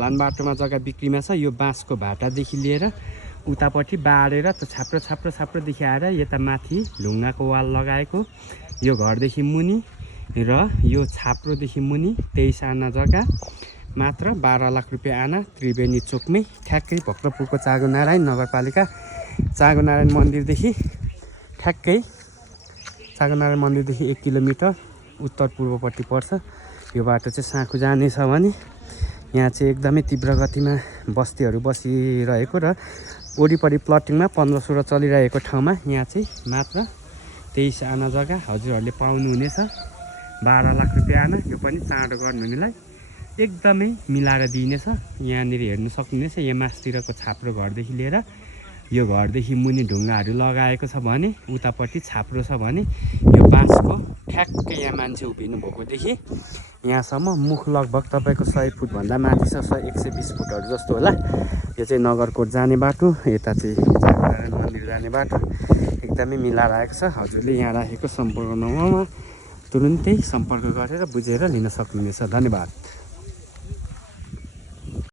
लान बाटोमा जग्गा बिक्रीमा छ। यो बाँसको भाटादेखि लिएर उतापट्टि बारेर त छाप्रोदेखि आएर यता माथि ढुङ्गाको वाल लगाएको यो घरदेखि मुनि र यो छाप्रोदेखि मुनि 23 आना जग्गा मात्र 12 लाख रुपियाँ आना त्रिवेणी चोकमै ठ्याक्कै भक्तपुरको चाँगुनारायण नगरपालिका चाँगुनारायण मन्दिरदेखि ठ्याक्कै चाँगुनारायण मन्दिरदेखि 1 किलोमिटर उत्तर पूर्वपट्टि पर्छ। यो बाटो चाहिँ साँखु जानेछ भने यहाँ चाहिँ एकदमै तीव्र गतिमा बस्तीहरू बसिरहेको र वरिपरि प्लटिङमा 15-16 चलिरहेको ठाउँमा यहाँ चाहिँ मात्र 23 आना जग्गा हजुरहरूले पाउनुहुनेछ। 12 लाख रुपियाँ आना। यो पनि चाँडो गर्नुहुनेलाई एकदमै मिलाएर दिइनेछ। यहाँनिर हेर्न सक्नुहुनेछ यहाँ मासतिरको छाप्रो घरदेखि लिएर यो घरदेखि मुनि ढुङ्गाहरू लगाएको छ भने उतापट्टि छाप्रो छ भने यो बाँसको ठ्याक्कै यहाँ मान्छे उभिनु भएकोदेखि यहाँसम्म मुख लगभग तपाईँको 100 फुटभन्दा माथि छ। 120 फुटहरू जस्तो होला। यो चाहिँ नगरकोट जाने बाटो, यता चाहिँ चाँगुनारायण मन्दिर जाने बाटो एकदमै मिलाएर आएको छ। हजुरले यहाँ राखेको सम्पर्क नम्बरमा तुरुन्तै सम्पर्क गरेर बुझेर लिन सक्नुहुनेछ। धन्यवाद।